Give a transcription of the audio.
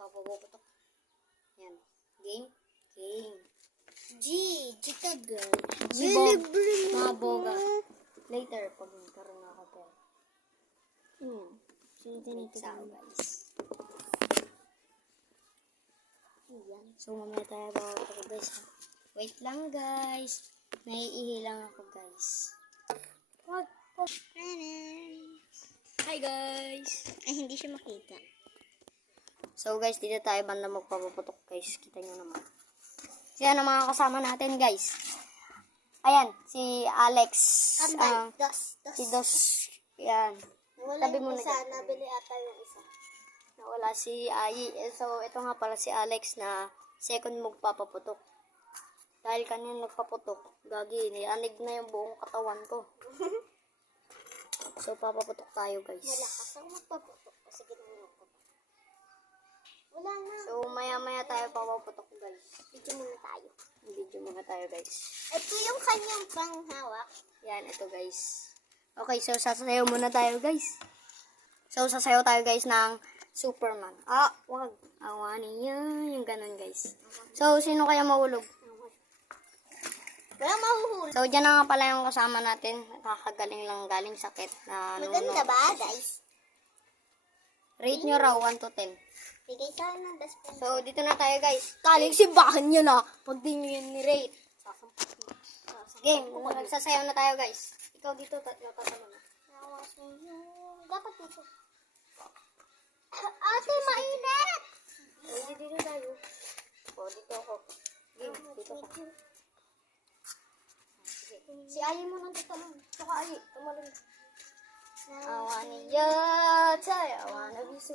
Papaputok. Yan. Game. G ka girl. Si Bog. Mga boga. Later, pag nagkaroon ako pera. Sao, guys. So, mamaya tayo papaputok, guys. Wait lang, guys. Naiihi lang ako, guys. Hi, guys. Ay, hindi siya makita. So, guys, dito tayo banda magpapaputok, guys. Kita nyo naman. Yan ang mga kasama natin, guys. Ayan, si Alex. Si Dos. Yan. Wala Tabi yung mo na isa. dyan. Nabili ata yung isa. Nawala si Ai. So, ito nga pala si Alex na second magpapaputok. Dahil kanina nagpaputok, gagi, nianig na yung buong katawan ko. So, papaputok tayo, guys. Malakas ang magpaputok kasi ginawa ko. Wala na. So, maya-maya tayo papaputok, guys. Video muna tayo. Video muna tayo, guys. Ito yung kanyang panghawak. Yan, ito, guys. Okay, so sasayaw muna tayo, guys. So, sasayaw tayo, guys, ng Superman. Wag. Awanin yan. Yung ganun, guys. So, sino kaya mahulog? Wala mahuhuli. So, dyan na nga pala yung kasama natin. Nakakagaling lang galing sakit. Maganda ba, guys? Rate nyo raw, 1 to 10. Bigay sa akin ng best friend. So, dito na tayo, guys. Kaling simbahan nyo na. Pag di nyo yan ni-rate. Game, nagsasayaw na tayo, guys. Ikaw dito, tatalo na. Dapat dito. Ate, mainit! Dito tayo. Dito ako. Game, dito ka. Si Ali mo nang tutalon. Saka Ali, tumalon. I wanna be so